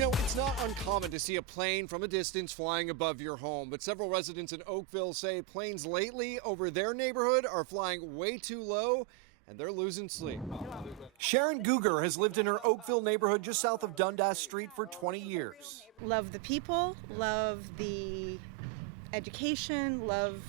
You know, it's not uncommon to see a plane from a distance flying above your home, but several residents in Oakville say planes lately over their neighborhood are flying way too low and they're losing sleep. Sharon Guger has lived in her Oakville neighborhood just south of Dundas Street for 20 years. Love the people, love the education, love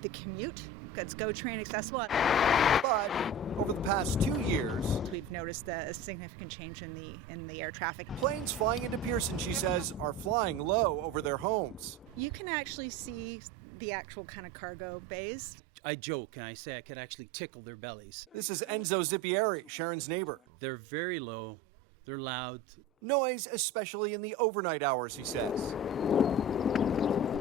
the commute. It's GO train accessible. But over the past 2 years, we've noticed a significant change in the air traffic. planes flying into Pearson, she says, are flying low over their homes. You can actually see the actual kind of cargo bays. I joke and I say I could actually tickle their bellies. This is Enzo Zippieri, Sharon's neighbor. They're very low, they're loud. Noise, especially in the overnight hours, he says.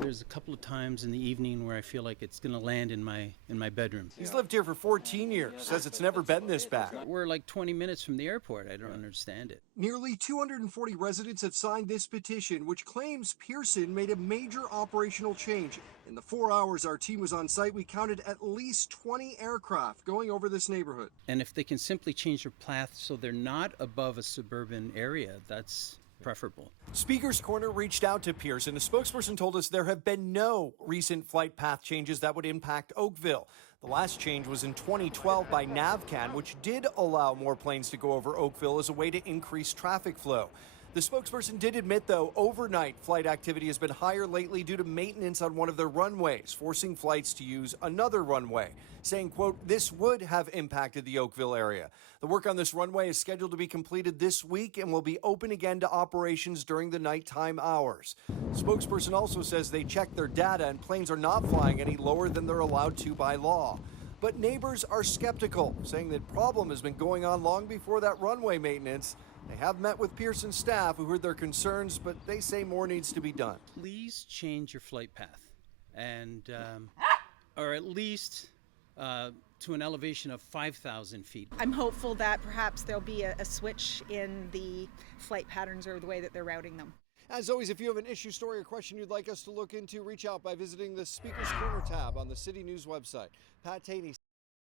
There's a couple of times in the evening where I feel like it's going to land in my bedroom. He's lived here for 14 years, says it's never been this bad. We're like 20 minutes from the airport. I don't understand it. Nearly 240 residents have signed this petition, which claims Pearson made a major operational change. In the 4 hours our team was on site, we counted at least 20 aircraft going over this neighborhood. And if they can simply change their path so they're not above a suburban area, that's preferable. Speaker's Corner reached out to Pearson. A spokesperson told us there have been no recent flight path changes that would impact Oakville. The last change was in 2012 by NAVCAN, which did allow more planes to go over Oakville as a way to increase traffic flow. The spokesperson did admit, though, overnight flight activity has been higher lately due to maintenance on one of their runways, forcing flights to use another runway, saying, quote, this would have impacted the Oakville area. The work on this runway is scheduled to be completed this week and will be open again to operations during the nighttime hours. The spokesperson also says they checked their data and planes are not flying any lower than they're allowed to by law. But neighbors are skeptical, saying that problem has been going on long before that runway maintenance. They have met with Pearson staff who heard their concerns, but they say more needs to be done. Please change your flight path, and or at least to an elevation of 5,000 feet. I'm hopeful that perhaps there'll be a switch in the flight patterns or the way that they're routing them. As always, if you have an issue, story, or question you'd like us to look into, reach out by visiting the Speaker's Corner tab on the City News website. Taney.